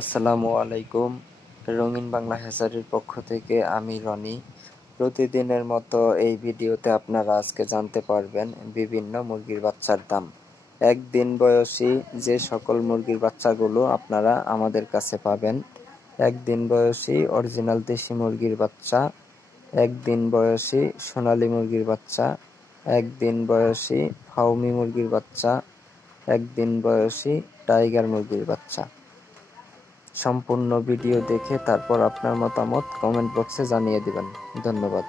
আসসালামু আলাইকুম। রঙিন বাংলা হ্যাচারির পক্ষ থেকে আমি রনি। প্রতিদিনের মতো এই ভিডিওতে আপনারা আজকে জানতে পারবেন বিভিন্ন মুরগির বাচ্চার দাম। একদিন বয়সী যে সকল মুরগির বাচ্চাগুলো আপনারা আমাদের কাছে পাবেন, একদিন বয়সী অরিজিনাল দেশি মুরগির বাচ্চা, একদিন বয়সী সোনালী মুরগির বাচ্চা, একদিন বয়সী ফাউমি মুরগির বাচ্চা, একদিন বয়সী টাইগার মুরগির বাচ্চা। সম্পূর্ণ ভিডিও দেখে তারপর আপনার মতামত কমেন্ট বক্সে জানিয়ে দিবেন। ধন্যবাদ।